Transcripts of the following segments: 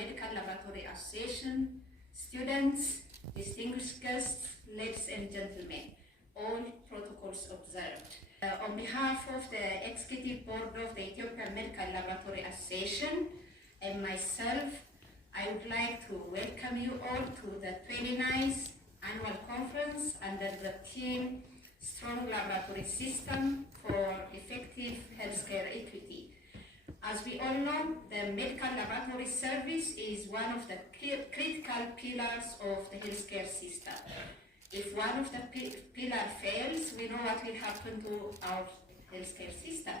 Medical Laboratory Association, students, distinguished guests, ladies and gentlemen, all protocols observed. On behalf of the Executive Board of the Ethiopian Medical Laboratory Association and myself, I would like to welcome you all to the 29th Annual Conference under the theme Strong Laboratory System for Effective Healthcare Equity. As we all know, the medical laboratory service is one of the critical pillars of the healthcare system. If one of the pillars fails, we know what will happen to our healthcare system.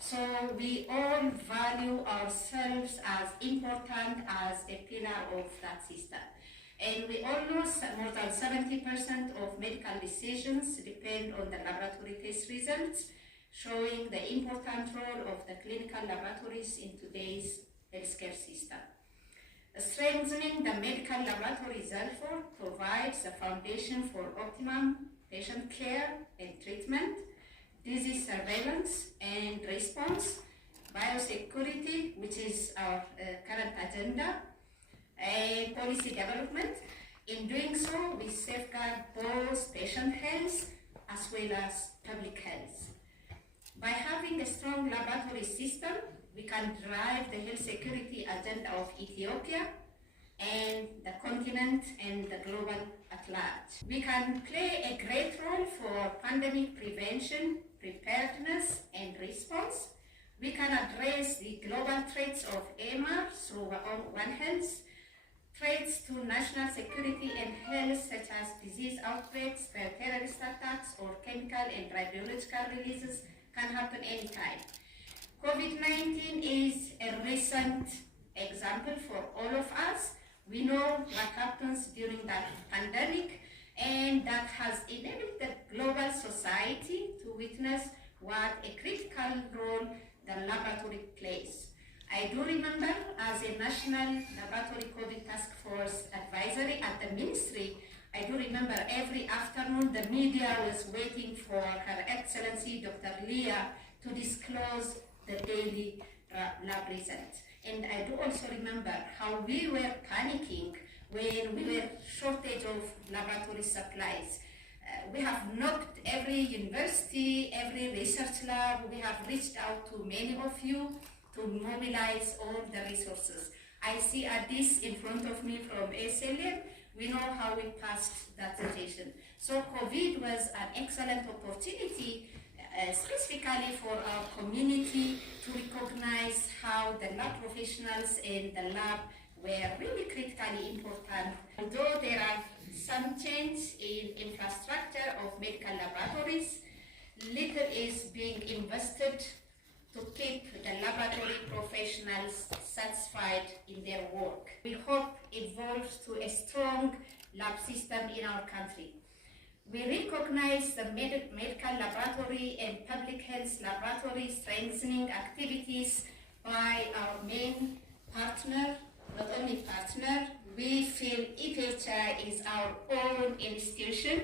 So we all value ourselves as important as a pillar of that system. And we all know more than 70% of medical decisions depend on the laboratory test results, showing the important role of the clinical laboratories in today's healthcare system. Strengthening the medical laboratories, therefore, provides a foundation for optimum patient care and treatment, disease surveillance and response, biosecurity, which is our current agenda, and policy development. In doing so, we safeguard both patient health as well as public health. By having a strong laboratory system, we can drive the health security agenda of Ethiopia and the continent and the global at large. We can play a great role for pandemic prevention, preparedness, and response. We can address the global threats of EMLA through One Health, threats to national security and health such as disease outbreaks, terrorist attacks, or chemical and radiological releases can happen anytime. COVID-19 is a recent example for all of us. We know what happens during that pandemic, and that has enabled the global society to witness what a critical role the laboratory plays. I do remember as a National Laboratory COVID Task Force advisory at the ministry, I do remember every afternoon the media was waiting for Her Excellency Dr. Leah to disclose the daily lab results. And I do also remember how we were panicking when we were shortage of laboratory supplies. We have knocked every university, every research lab. We have reached out to many of you to mobilize all the resources. I see this in front of me from ESLM. We know how we passed that situation. So COVID was an excellent opportunity specifically for our community to recognize how the lab professionals in the lab were really critically important. Although there are some changes in infrastructure of medical laboratories, little is being invested to keep the laboratory professionals satisfied in their work. We hope it evolves to a strong lab system in our country. We recognize the medical laboratory and public health laboratory strengthening activities by our main partner, not only partner. We feel EPHI is our own institution,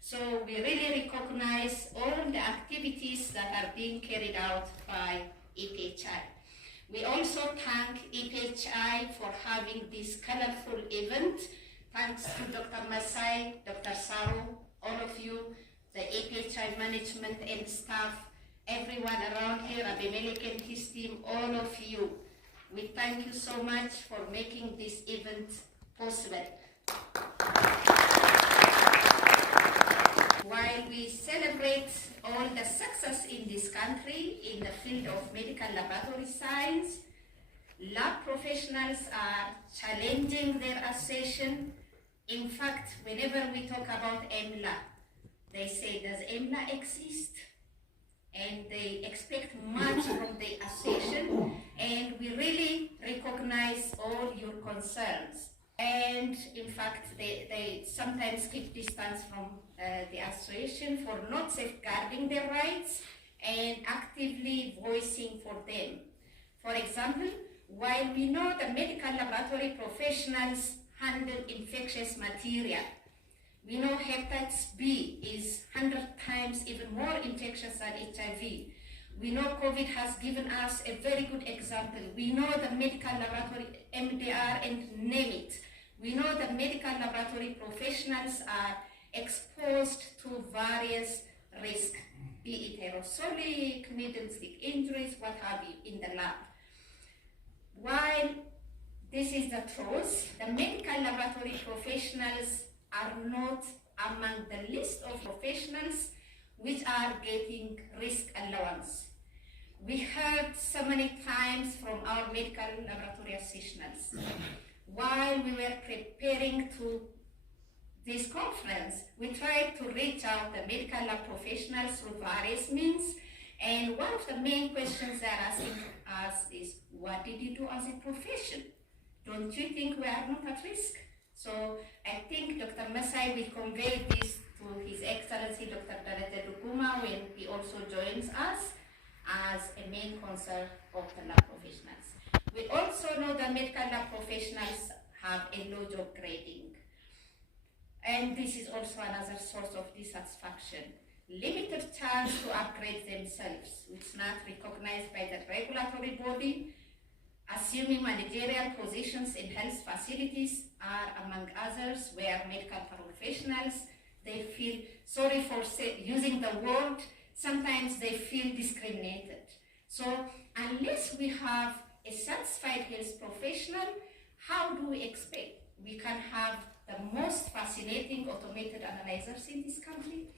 so we really recognize all the activities that are being carried out by EPHI. We also thank EPHI for having this colorful event. Thanks to Dr. Masai, Dr. Saru, all of you, the EPHI management and staff, everyone around here, Abimelech and his team, all of you. We thank you so much for making this event possible. While we celebrate all the success in this country in the field of medical laboratory science, lab professionals are challenging their association. In fact, whenever we talk about EMLA, they say, does EMLA exist? And they expect much from the association, and we really recognize all your concerns. And in fact, they sometimes keep distance from the association for not safeguarding their rights and actively voicing for them. For example, while we know the medical laboratory professionals handle infectious material, we know hepatitis B is 100 times even more infectious than HIV. We know COVID has given us a very good example. We know the medical laboratory, MDR, and name it. We know the medical laboratory professionals are exposed to various risks, be it aerosolic, needle-stick injuries, what have you, in the lab. While this is the truth, the medical laboratory professionals are not among the list of professionals which are getting risk allowance. We heard so many times from our medical laboratory assistants. While we were preparing to this conference, we tried to reach out the medical lab professionals through various means, and one of the main questions they're asking us is, what did you do as a profession? Don't you think we are not at risk? So I think Dr. Masai will convey this to His Excellency Dr. Daraja Dukuma when he also joins us as a main concern of the lab professionals. We also know that medical lab professionals have a low job grading. And this is also another source of dissatisfaction. Limited chance to upgrade themselves, which is not recognized by the regulatory body. Assuming managerial positions in health facilities are among others where medical professionals, they feel, sorry for using the word, sometimes they feel discriminated. So unless we have a satisfied health professional, how do we expect we can have the most fascinating automated analyzers in this country?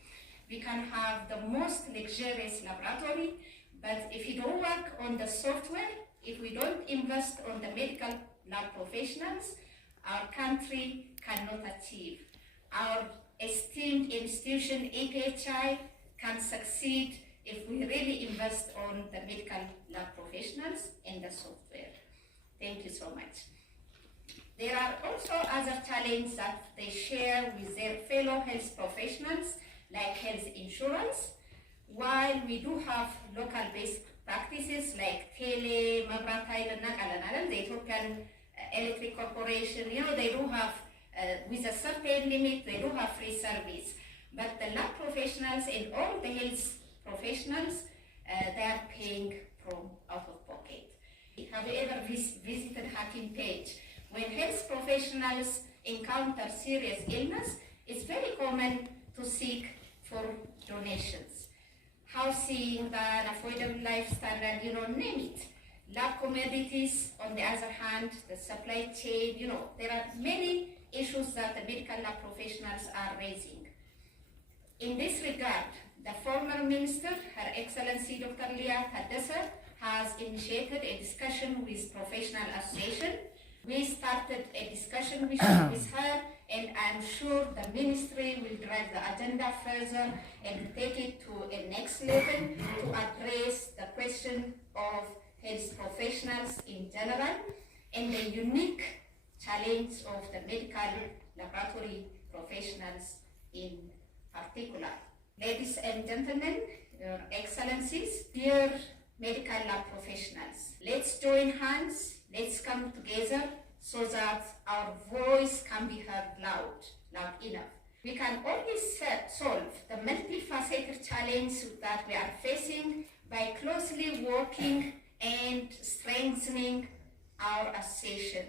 We can have the most luxurious laboratory, but if you don't work on the software, if we don't invest on the medical lab professionals, our country cannot achieve. Our esteemed institution, APHI, can succeed if we really invest on the medical lab professionals and the software. Thank you so much. There are also other challenges that they share with their fellow health professionals, like health insurance. While we do have local-based practices like Tele, Mabrat Island, Nagalan, the Ethiopian Electric Corporation, they do have, with a certain limit, they do have free service. But the lab professionals and all the health professionals, they are paying from out of pocket. Have you ever visited Hakim page? When health professionals encounter serious illness, it's very common to seek for donations. Housing, the affordable life standard, name it. Lab commodities, on the other hand, the supply chain, there are many issues that the medical lab professionals are raising. In this regard, the former minister, Her Excellency Dr. Leah Tadessa, has initiated a discussion with professional association. We started a discussion with her, and I'm sure the ministry will drive the agenda further and take it to a next level to address the question of health professionals in general and the unique challenge of the medical laboratory professionals in particular. Ladies and gentlemen, Your Excellencies, dear medical lab professionals, let's join hands, let's come together so that our voice can be heard loud enough. We can only solve the multifaceted challenge that we are facing by closely working and strengthening our association.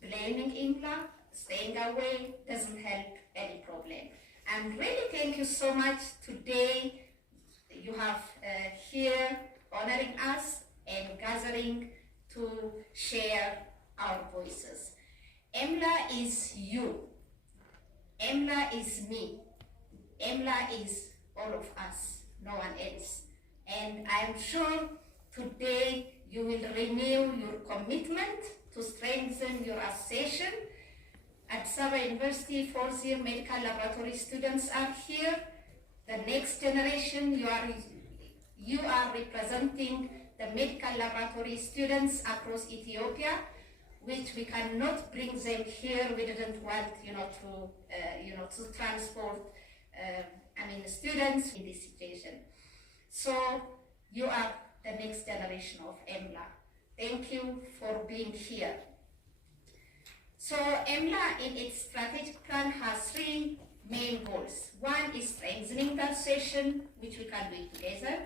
Blaming EMLA, staying away, doesn't help any problem. And really thank you so much today. You have here honoring us and gathering to share our voices. EMLA is you. EMLA is me. EMLA is all of us, no one else. And I'm sure today you will renew your commitment to strengthen your association. At Tsegaye University, fourth-year medical laboratory students are here. The next generation, you are representing the medical laboratory students across Ethiopia, which we cannot bring them here. We didn't want, to transport, students in this situation. So you are the next generation of EMLA. Thank you for being here. So EMLA in its strategic plan has three main goals. One is strengthening the association, which we can do it together.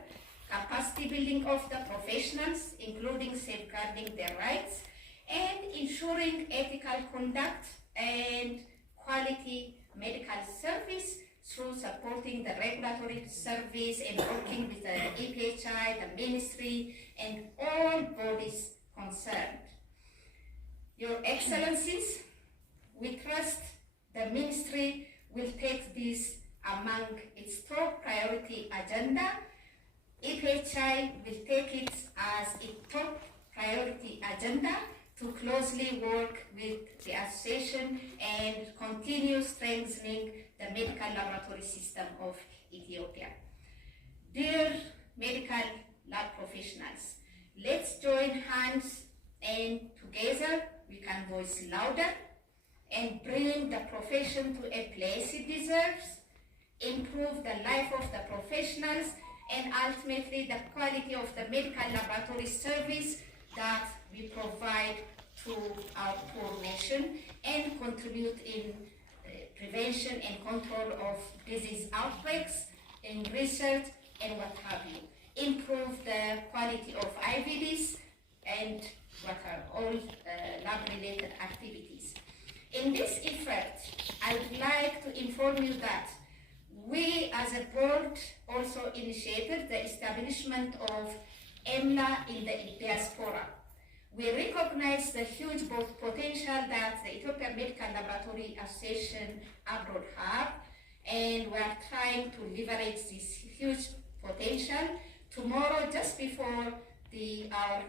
capacity building of the professionals, including safeguarding their rights, and ensuring ethical conduct and quality medical service through supporting the regulatory service and working with the EPHI, the ministry, and all bodies concerned. Your Excellencies, we trust the ministry will take this among its top priority agenda. EPHI will take it as its top priority agenda to closely work with the association and continue strengthening the medical laboratory system of Ethiopia. Dear medical lab professionals, let's join hands and together we can voice louder and bring the profession to a place it deserves, improve the life of the professionals, and ultimately the quality of the medical laboratory service that we provide to our poor nation and contribute in prevention and control of disease outbreaks, in research and what have you. Improve the quality of IVDs and what are all lab-related activities. In this effort, I would like to inform you that we as a board also initiated the establishment of EMLA in the diaspora. We recognize the huge both potential that the Ethiopian Medical Laboratory Association abroad have, and we are trying to leverage this huge potential. Tomorrow, just before our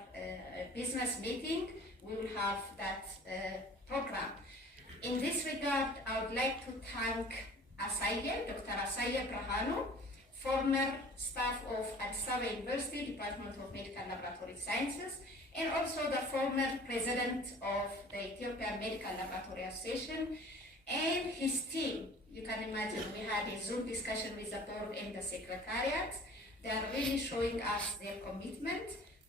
business meeting, we will have that program. In this regard, I would like to thank Asaye, Dr. Asaye Brahano, former staff of Aster University, Department of Medical Laboratory Sciences, and also the former president of the Ethiopian Medical Laboratory Association, and his team. You can imagine we had a Zoom discussion with the board and the secretariat. They are really showing us their commitment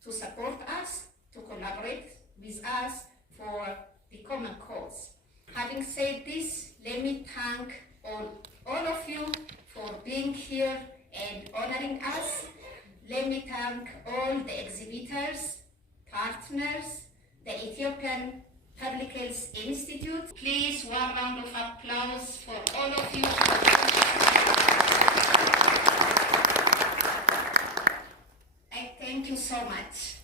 to support us, to collaborate with us for the common cause. Having said this, let me thank all of you for being here and honoring us. Let me thank all the exhibitors, partners, the Ethiopian Public Health Institute. Please, one round of applause for all of you. I thank you so much.